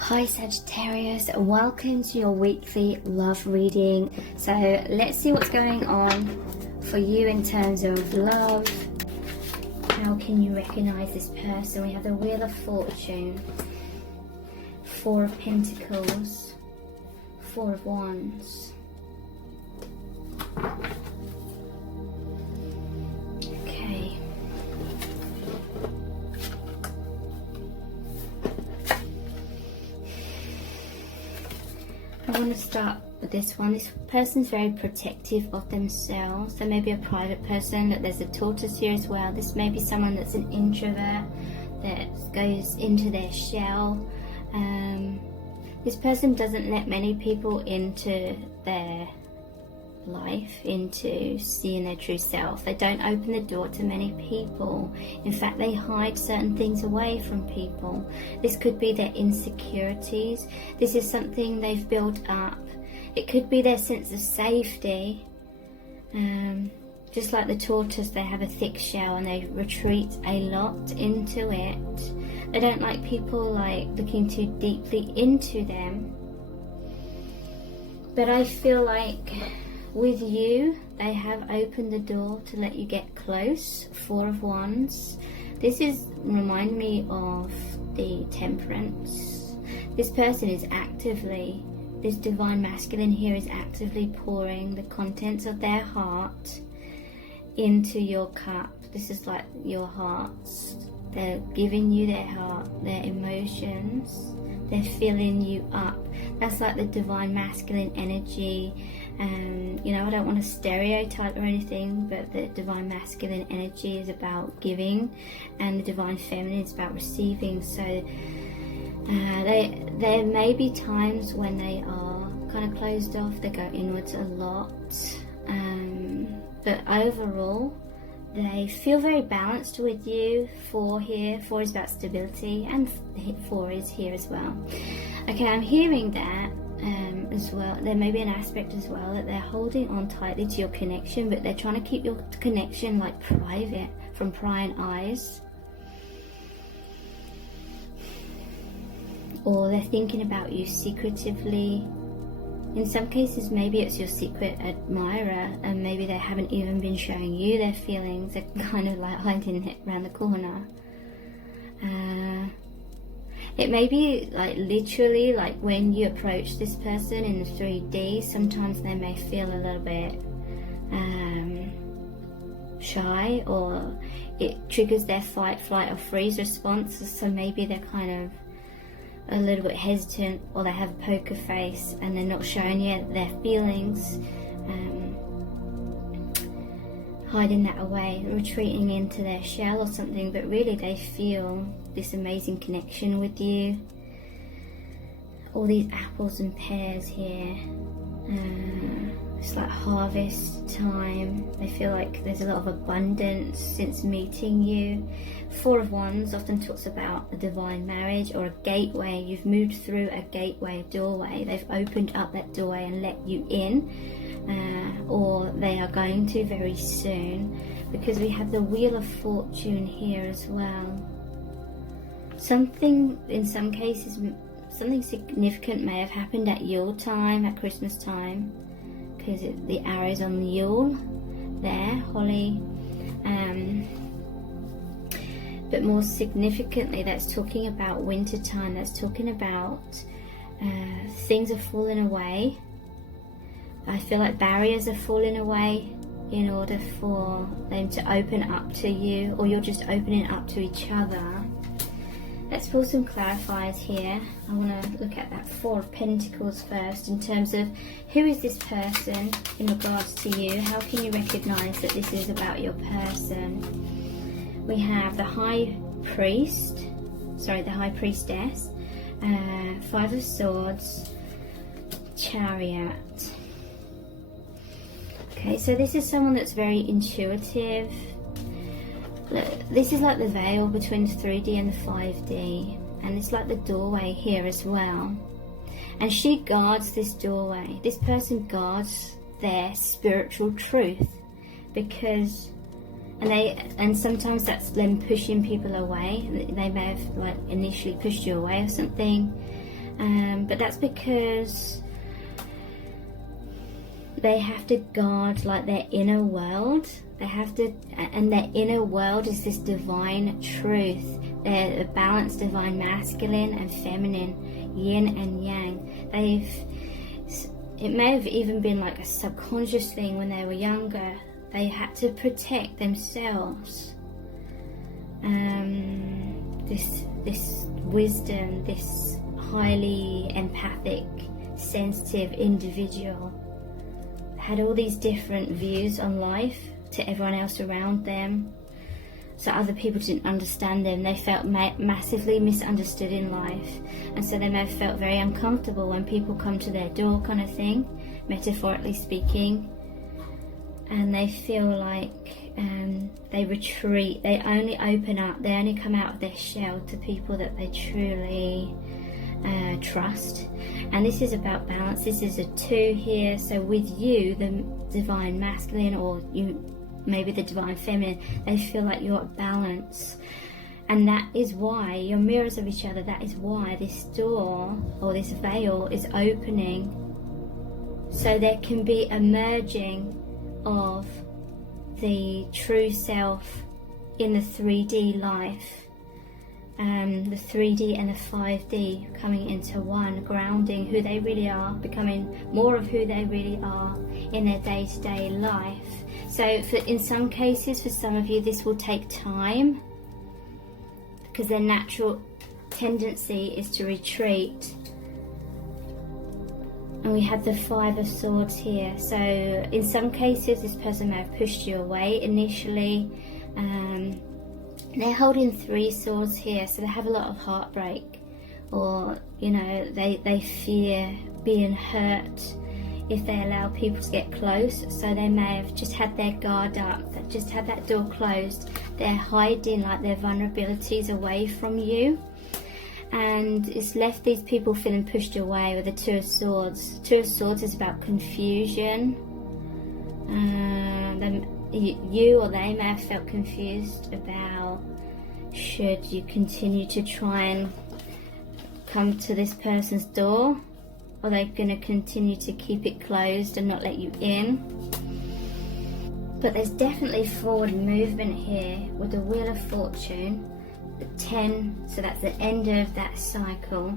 Hi Sagittarius, welcome to your weekly love reading. So let's see what's going on for you in terms of love. How can you recognize this person? We have the Wheel of Fortune, Four of Pentacles, Four of Wands. Okay. I want to start with this one. This person's very protective of themselves. There may be a private person, that there's a tortoise here as well. This may be someone that's an introvert that goes into their shell. This person doesn't let many people into their life, into seeing their true self. They don't open the door to many people. In fact, they hide certain things away from people. This could be their insecurities. This is something they've built up. It could be their sense of safety. Just like the tortoise, they have a thick shell and they retreat a lot into it. They don't like people looking too deeply into them. But I feel like with you, they have opened the door to let you get close. Four of Wands. This is remind me of the Temperance. This person is actively, this divine masculine here is actively pouring the contents of their heart into your cup. This is like your hearts. They're giving you their heart, their emotions. They're filling you up. That's like the divine masculine energy. You know, I don't want to stereotype or anything, but the divine masculine energy is about giving and the divine feminine is about receiving. So there may be times when they are kind of closed off, they go inwards a lot, but overall they feel very balanced with you. Four here, four is about stability, and four is here as well. Okay, I'm hearing that as well. There may be an aspect as well that they're holding on tightly to your connection, but they're trying to keep your connection like private from prying eyes. Or they're thinking about you secretively. In some cases, maybe it's your secret admirer, and maybe they haven't even been showing you their feelings. They're kind of like hiding it around the corner. It may be like literally like when you approach this person in the 3D, sometimes they may feel a little bit shy, or it triggers their fight, flight or freeze response. So maybe they're kind of a little bit hesitant, or they have a poker face and they're not showing you their feelings, hiding that away, retreating into their shell or something, but really they feel this amazing connection with you. All these apples and pears here, it's like harvest time. They feel like there's a lot of abundance since meeting you. Four of Wands often talks about a divine marriage or a gateway. You've moved through a gateway, doorway. They've opened up that doorway and let you in, or they are going to very soon, because we have the Wheel of Fortune here as well. Something, in some cases, something significant may have happened at Yule time, at Christmas time, because the arrow's on the Yule there, holly. But more significantly, that's talking about winter time. That's talking about things are falling away. I feel like barriers are falling away in order for them to open up to you, or you're just opening up to each other. Let's pull some clarifiers here. I want to look at that Four of Pentacles first, in terms of who is this person in regards to you. How can you recognize that this is about your person? We have the High Priestess, Five of Swords, Chariot. Okay, so this is someone that's very intuitive. This is like the veil between the 3D and the 5D, and it's like the doorway here as well. And she guards this doorway. This person guards their spiritual truth, because and sometimes that's them pushing people away. They may have like initially pushed you away or something, But that's because they have to guard like their inner world. They have to, and their inner world is this divine truth. They're a balanced divine masculine and feminine, yin and yang. It may have even been like a subconscious thing when they were younger. They had to protect themselves. This wisdom, this highly empathic, sensitive individual had all these different views on life to everyone else around them. So other people didn't understand them. They felt massively misunderstood in life, and so they may have felt very uncomfortable when people come to their door, kind of thing, metaphorically speaking. And they feel like they retreat. They only open up. They only come out of their shell to people that they truly trust. And this is about balance. This is a 2 here. So with you, the divine masculine, or you maybe the divine feminine, they feel like you're at balance. And that is why you're mirrors of each other. That is why this door or this veil is opening, so there can be a merging of the true self in the 3D life, the 3D and the 5D coming into one, grounding who they really are, becoming more of who they really are in their day-to-day life. So in some cases, for some of you, this will take time, because their natural tendency is to retreat. And we have the 5 of Swords here. So in some cases, this person may have pushed you away initially. They're holding 3 swords here, so they have a lot of heartbreak, or they fear being hurt if they allow people to get close. So they may have just had their guard up, just had that door closed. They're hiding like their vulnerabilities away from you, and it's left these people feeling pushed away with the 2 of Swords. 2 of Swords is about confusion. You or they may have felt confused about, should you continue to try and come to this person's door, or are they going to continue to keep it closed and not let you in? But there's definitely forward movement here with the Wheel of Fortune, the 10, so that's the end of that cycle.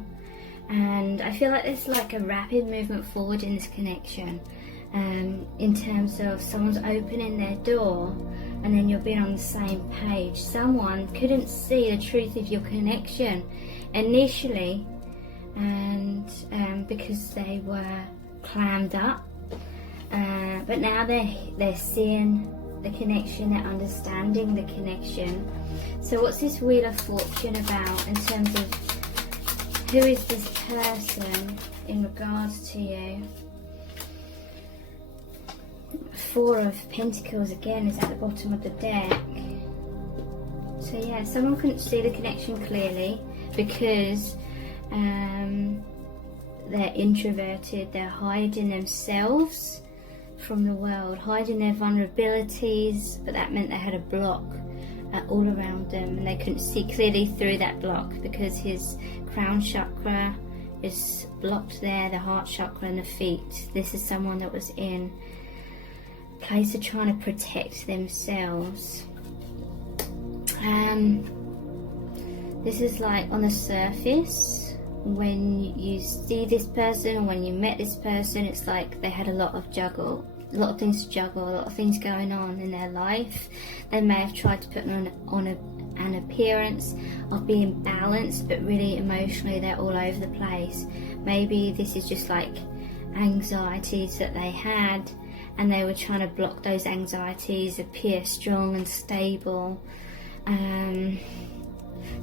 And I feel like there's like a rapid movement forward in this connection, in terms of someone's opening their door and then you're being on the same page. Someone couldn't see the truth of your connection initially, and because they were clammed up, but now they're seeing the connection, they're understanding the connection. So what's this Wheel of Fortune about in terms of who is this person in regards to you? 4 of Pentacles again is at the bottom of the deck. So yeah, someone couldn't see the connection clearly because they're introverted, they're hiding themselves from the world, hiding their vulnerabilities, but that meant they had a block all around them, and they couldn't see clearly through that block because his crown chakra is blocked there, the heart chakra and the feet. This is someone that was in place of trying to protect themselves. This is like on the surface, when you see this person or when you met this person, it's like they had a lot of things to juggle, a lot of things going on in their life. They may have tried to put on an appearance of being balanced, but really emotionally they're all over the place. Maybe this is just like anxieties that they had, and they were trying to block those anxieties, appear strong and stable.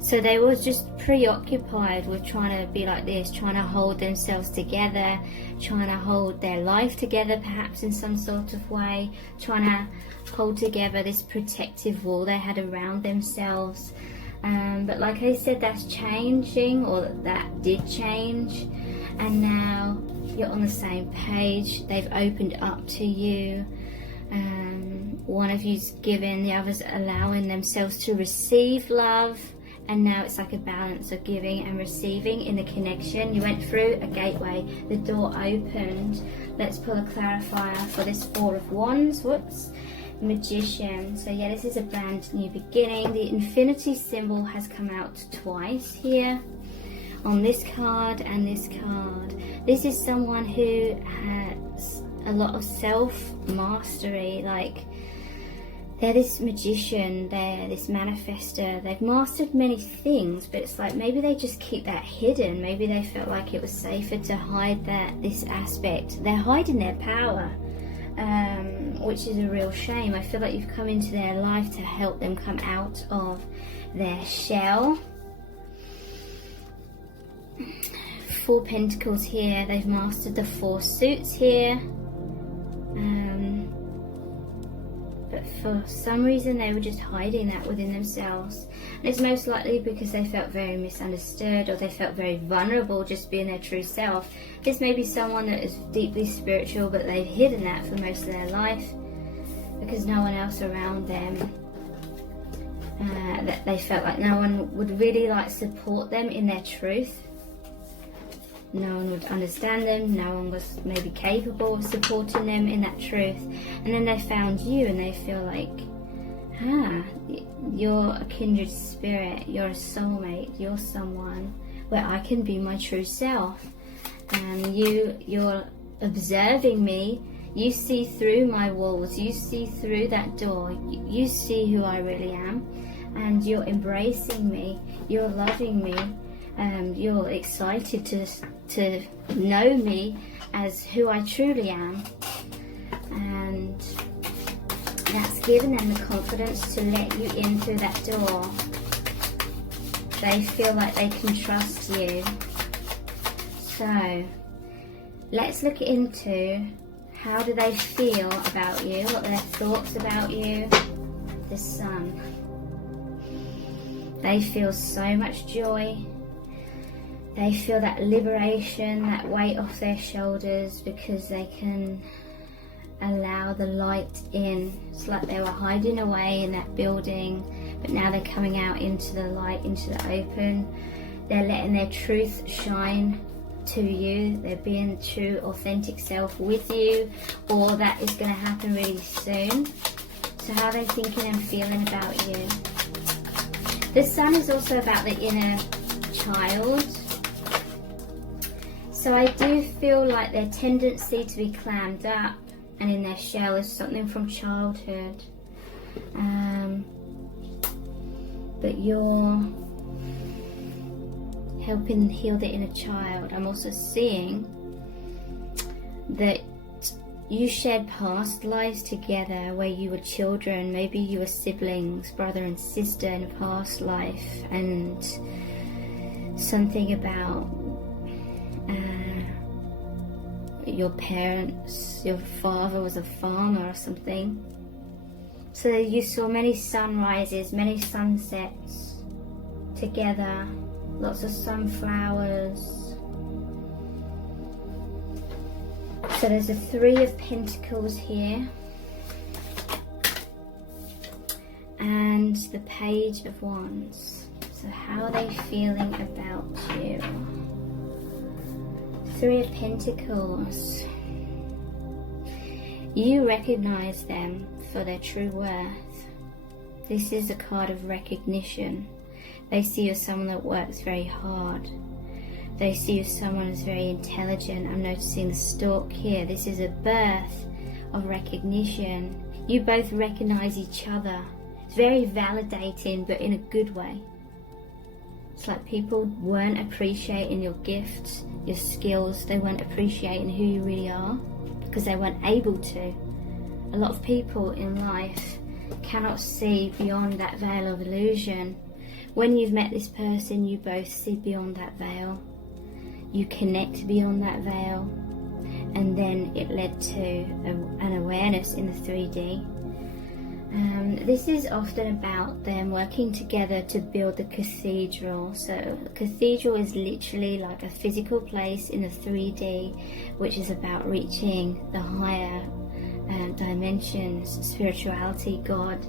So they were just preoccupied with trying to be like this, trying to hold themselves together, trying to hold their life together perhaps in some sort of way, trying to hold together this protective wall they had around themselves. But like I said, that's changing, or that did change, and now you're on the same page. They've opened up to you. One of you's giving, the other's allowing themselves to receive love and now it's like a balance of giving and receiving in the connection. You went through a gateway, the door opened. Let's pull a clarifier for this Four of Wands. Whoops. Magician. So yeah, this is a brand new beginning. The infinity symbol has come out twice here on this card and this card. This is someone who has a lot of self-mastery, like they're this magician, they're this manifester, they've mastered many things, but it's like maybe they just keep that hidden. Maybe they felt like it was safer to hide this aspect. They're hiding their power, which is a real shame. I feel like you've come into their life to help them come out of their shell. Four Pentacles here, they've mastered the Four Suits here. But for some reason they were just hiding that within themselves. And it's most likely because they felt very misunderstood, or they felt very vulnerable just being their true self. This may be someone that is deeply spiritual, but they've hidden that for most of their life because no one else around them, that they felt like no one would really like support them in their truth. No one would understand them, no one was maybe capable of supporting them in that truth. And then they found you and they feel like, you're a kindred spirit, you're a soulmate, you're someone where I can be my true self. And you're observing me, you see through my walls, you see through that door, you see who I really am, and you're embracing me, you're loving me. You're excited to know me as who I truly am, and that's given them the confidence to let you in through that door. They feel like they can trust you. So let's look into how do they feel about you, what are their thoughts about you. The Sun. They feel so much joy. They feel that liberation, that weight off their shoulders, because they can allow the light in. It's like they were hiding away in that building, but now they're coming out into the light, into the open. They're letting their truth shine to you. They're being true, authentic self with you. All that is going to happen really soon. So how are they thinking and feeling about you? The Sun is also about the inner child. So I do feel like their tendency to be clammed up and in their shell is something from childhood. But you're helping heal the inner child. I'm also seeing that you shared past lives together where you were children. Maybe you were siblings, brother and sister in a past life, and something about your parents, your father was a farmer or something. So you saw many sunrises, many sunsets together, lots of sunflowers. So there's a Three of Pentacles here, and the Page of Wands. So how are they feeling about you? Three of Pentacles. You recognize them for their true worth. This is a card of recognition. They see you as someone that works very hard. They see you as someone who's very intelligent. I'm noticing the stork here. This is a birth of recognition. You both recognize each other. It's very validating, but in a good way. It's like people weren't appreciating your gifts, your skills. They weren't appreciating who you really are because they weren't able to. A lot of people in life cannot see beyond that veil of illusion. When you've met this person, you both see beyond that veil. You connect beyond that veil, and then it led to an awareness in the 3D. This is often about them working together to build the cathedral. So a cathedral is literally like a physical place in the 3D, which is about reaching the higher dimensions, spirituality, God.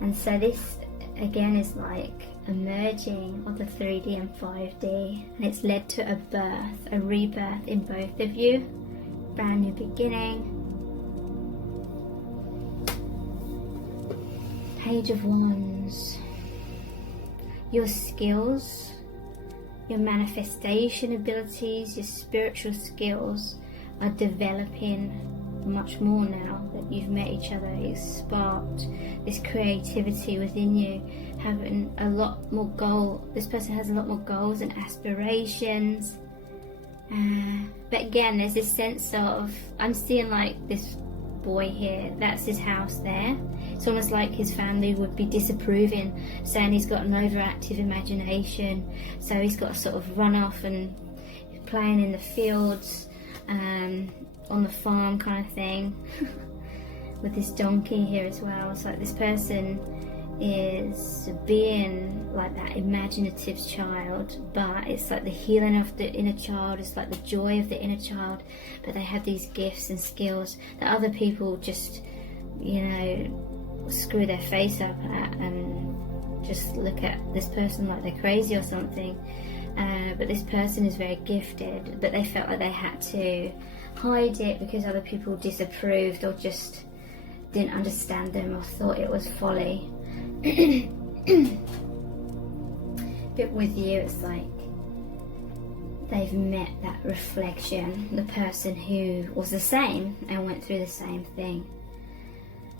And so this again is like a merging of the 3D and 5D, and it's led to a birth, a rebirth in both of you. Brand new beginning. Page of Wands. Your skills, your manifestation abilities, your spiritual skills are developing much more now that you've met each other. It's sparked this creativity within you, having a lot more goal. This person has a lot more goals and aspirations. But again, there's this sense of, I'm seeing like this boy here, that's his house there. It's almost like his family would be disapproving, saying he's got an overactive imagination, so he's got to sort of run off and playing in the fields, on the farm kind of thing. With this donkey here as well. It's like this person is being like that imaginative child, but it's like the healing of the inner child, it's like the joy of the inner child, but they have these gifts and skills that other people just, you know, screw their face up at and just look at this person like they're crazy or something. But this person is very gifted, but they felt like they had to hide it because other people disapproved or just didn't understand them or thought it was folly. But with you, it's like they've met that reflection, the person who was the same and went through the same thing.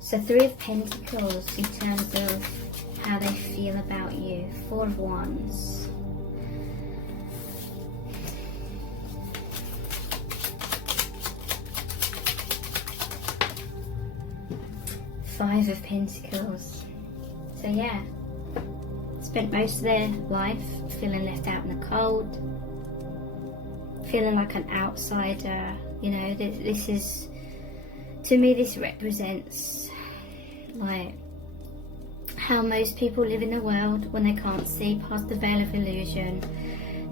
So 3 of Pentacles in terms of how they feel about you. 4 of Wands. Five of Pentacles. So yeah, spent most of their life feeling left out in the cold, feeling like an outsider. You know, this is, to me, this represents like how most people live in the world when they can't see past the veil of illusion.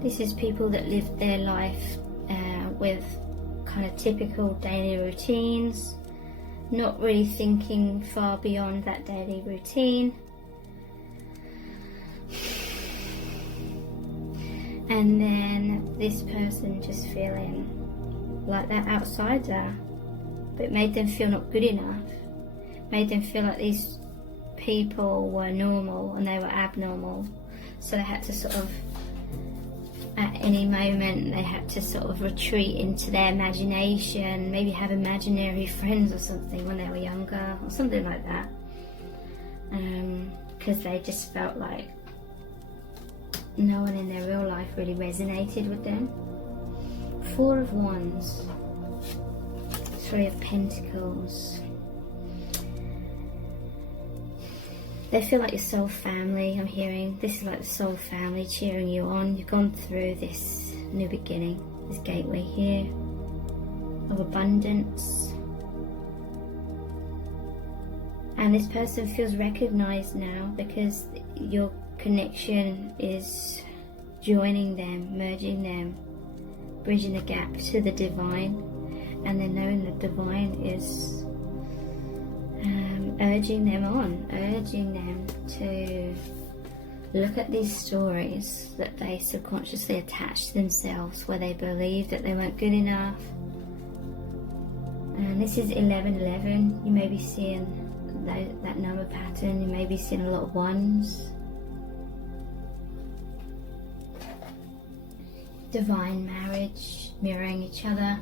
This is people that live their life with kind of typical daily routines, not really thinking far beyond that daily routine. And then this person just feeling like that outsider, but it made them feel not good enough, made them feel like these people were normal and they were abnormal, so they had to sort of, at any moment, they had to sort of retreat into their imagination, maybe have imaginary friends or something when they were younger, or something like that, because they just felt like no one in their real life really resonated with them. 4 of Wands, 3 of Pentacles. They feel like your soul family. I'm hearing this is like the soul family cheering you on. You've gone through this new beginning, this gateway here of abundance, and this person feels recognized now because your connection is joining them, merging them, bridging the gap to the divine, and then knowing the divine is urging them on, urging them to look at these stories that they subconsciously attach to themselves, where they believe that they weren't good enough. And this is 1111. You may be seeing that number pattern. You may be seeing a lot of ones. Divine marriage, mirroring each other.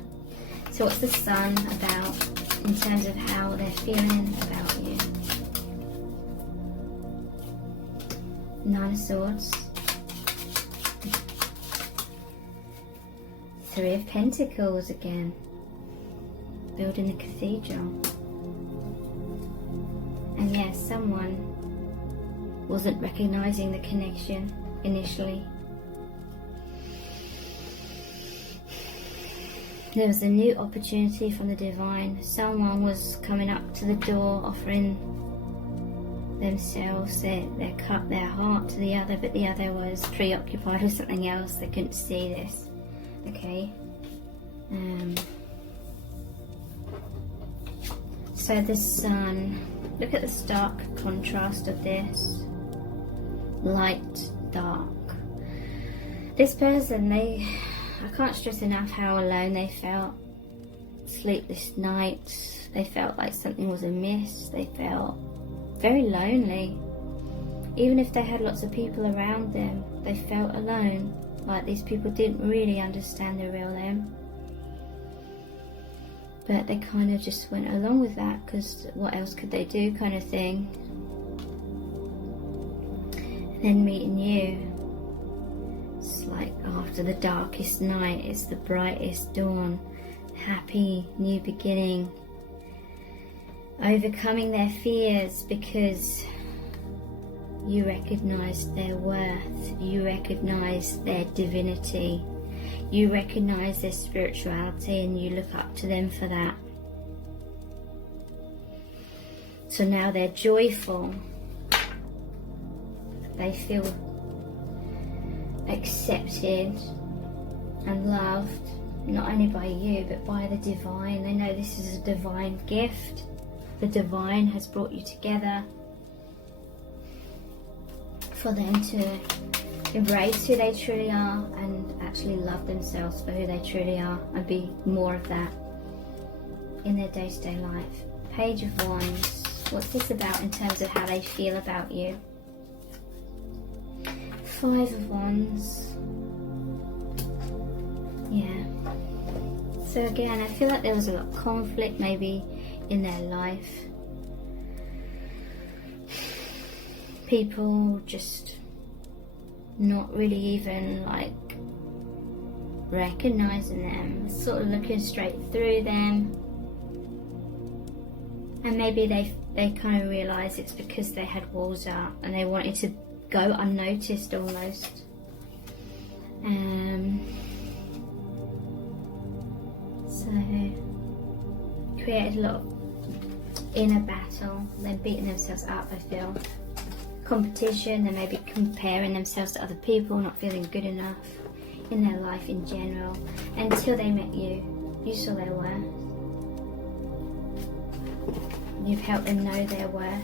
So what's the Sun about in terms of how they're feeling about you? 9 of Swords. 3 of Pentacles again. Building the cathedral. And yes, someone wasn't recognizing the connection initially. There was a new opportunity from the divine. Someone was coming up to the door, offering themselves their heart to the other, but the other was preoccupied with something else. They couldn't see this. Okay. So the Sun, look at the stark contrast of this. light, dark. This person, I can't stress enough how alone they felt. Sleepless nights, they felt like something was amiss, they felt very lonely. Even if they had lots of people around them, they felt alone, like these people didn't really understand the real them. But they kind of just went along with that, because what else could they do, kind of thing. And then meeting you, it's like after the darkest night, it's the brightest dawn. Happy new beginning. Overcoming their fears because you recognize their worth, you recognize their divinity, you recognize their spirituality, and you look up to them for that. So now they're joyful. They feel accepted and loved, not only by you but by the divine. They know this is a divine gift. The divine has brought you together for them to embrace who they truly are and actually love themselves for who they truly are, and be more of that in their day-to-day life. Page of Wands. What's this about in terms of how they feel about you? 5 of Wands. Yeah. So again, I feel like there was a lot of conflict maybe in their life. People just not really even like recognizing them, sort of looking straight through them. And maybe they kind of realised it's because they had walls up and they wanted to go unnoticed almost. So created a lot of inner battle, then beating themselves up, I feel. Competition, they may be comparing themselves to other people, not feeling good enough in their life in general. Until they met you, you saw their worth. You've helped them know their worth.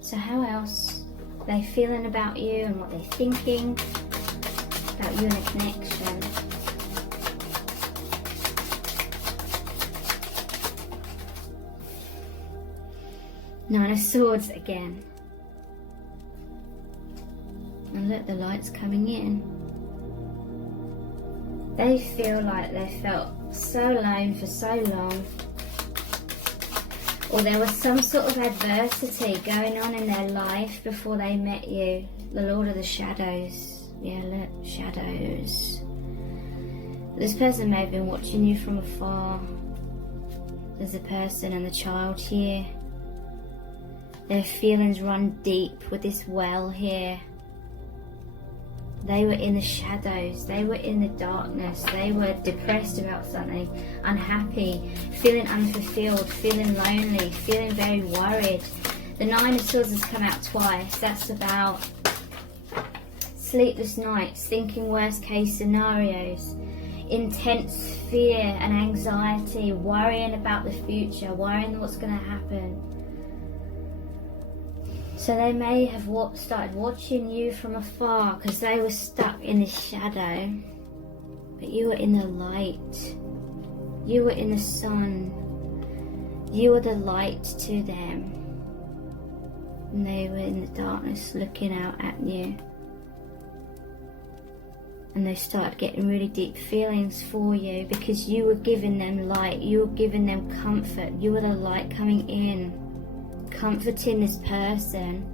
So how else are they feeling about you and what they're thinking about you and a connection? Nine of Swords again. And look, the light's coming in. They feel like they felt so alone for so long. Or there was some sort of adversity going on in their life before they met you. The Lord of the Shadows. Yeah, look, shadows. This person may have been watching you from afar. There's a person and the child here. Their feelings run deep with this well here. They were in the shadows, they were in the darkness, they were depressed about something, unhappy, feeling unfulfilled, feeling lonely, feeling very worried. The Nine of Swords has come out twice. That's about sleepless nights, thinking worst case scenarios, intense fear and anxiety, worrying about the future, worrying what's going to happen. So they may have started watching you from afar because they were stuck in the shadow. But you were in the light. You were in the sun. You were the light to them. And they were in the darkness looking out at you. And they started getting really deep feelings for you because you were giving them light. You were giving them comfort. You were the light coming in, comforting this person.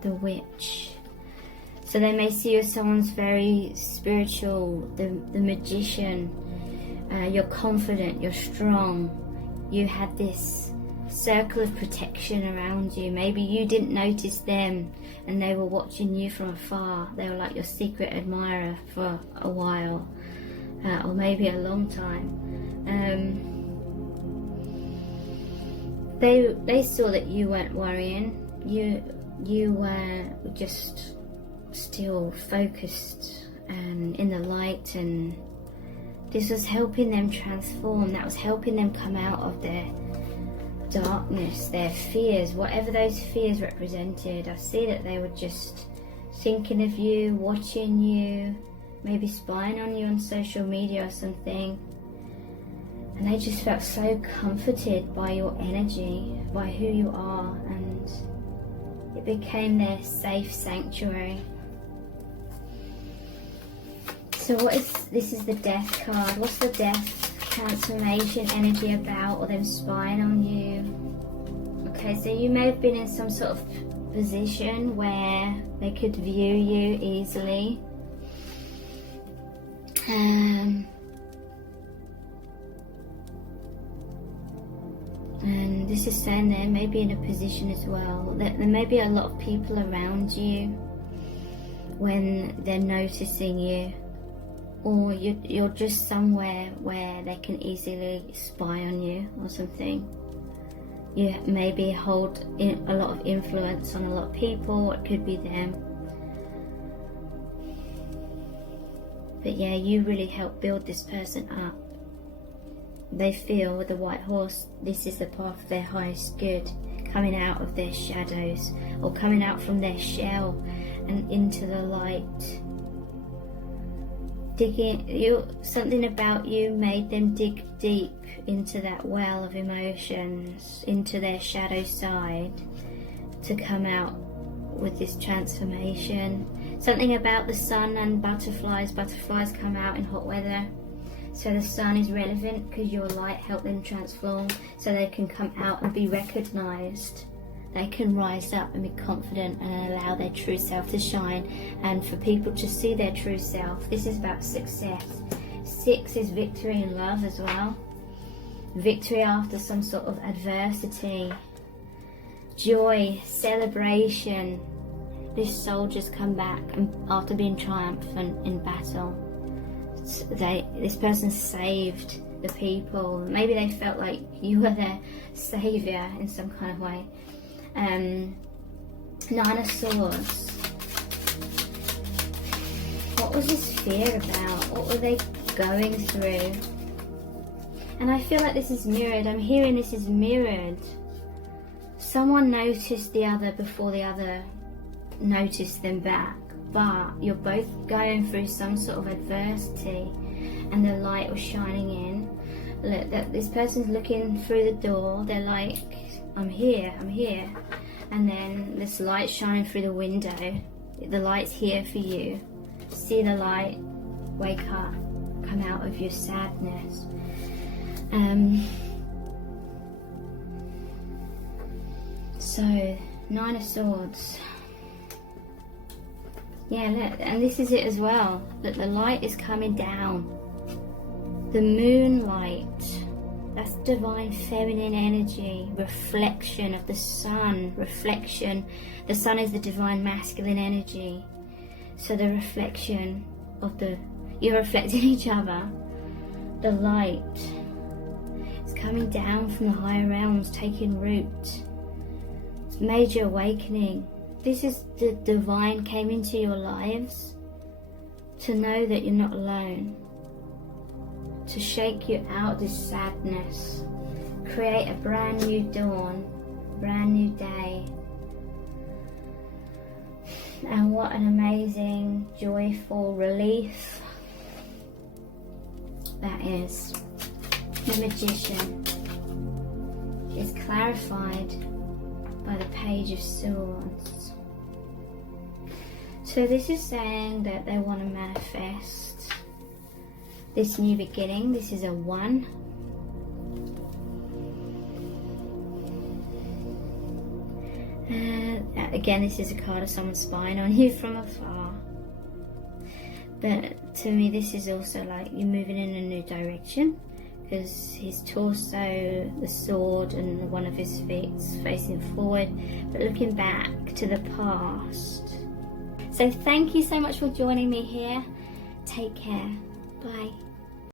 The Witch. So they may see you as someone's very spiritual, the Magician. You're confident, you're strong. You had this circle of protection around you. Maybe you didn't notice them and they were watching you from afar. They were like your secret admirer for a while, or maybe a long time. They saw that you weren't worrying. You were just still focused and in the light and This was helping them transform. That was helping them come out of their darkness, their fears, whatever those fears represented. I see that they were just thinking of you, watching you, maybe spying on you on social media or something. And they just felt so comforted by your energy, by who you are, and it became their safe sanctuary. So this is the Death card. What's the Death transformation energy about, or them spying on you? Okay, so you may have been in some sort of position where they could view you easily. And this is saying they may be in a position as well that there may be a lot of people around you when they're noticing you, or you're just somewhere where they can easily spy on you or something. You maybe hold a lot of influence on a lot of people. It could be them. But yeah, you really help build this person up. They feel with the white horse, this is the path of their highest good, coming out of their shadows, or coming out from their shell and into the light. Something about you made them dig deep into that well of emotions, into their shadow side, to come out with this transformation. Something about the sun and butterflies. Butterflies come out in hot weather. So the sun is relevant because your light helped them transform, so they can come out and be recognized. They can rise up and be confident and allow their true self to shine, and for people to see their true self. This is about success. 6 is victory in love as well. Victory after some sort of adversity. Joy, celebration. These soldiers come back and after being triumphant in battle. This person saved the people. Maybe they felt like you were their savior in some kind of way. 9 of Swords. What was this fear about? What were they going through? And I feel like this is mirrored. I'm hearing this is mirrored. Someone noticed the other before the other noticed them back. But you're both going through some sort of adversity, and the light was shining in. Look, this person's looking through the door. They're like, I'm here, I'm here. And then this light shining through the window. The light's here for you. See the light. Wake up. Come out of your sadness. So, 9 of Swords. Yeah, look, and this is it as well. That the light is coming down. The moonlight. That's divine feminine energy. Reflection of the sun. Reflection. The sun is the divine masculine energy. So the reflection of you're reflecting each other. The light. It's coming down from the higher realms, taking root. It's major awakening. This is the divine came into your lives to know that you're not alone, to shake you out this sadness, create a brand new dawn, brand new day. And what an amazing, joyful relief that is. The Magician is clarified by the Page of Swords. So this is saying that they want to manifest this new beginning. This is a 1. And again, this is a card of someone spying on you from afar. But to me, this is also like you're moving in a new direction, because his torso, the sword, and one of his feet is facing forward, but looking back to the past. So thank you so much for joining me here. Take care. Bye.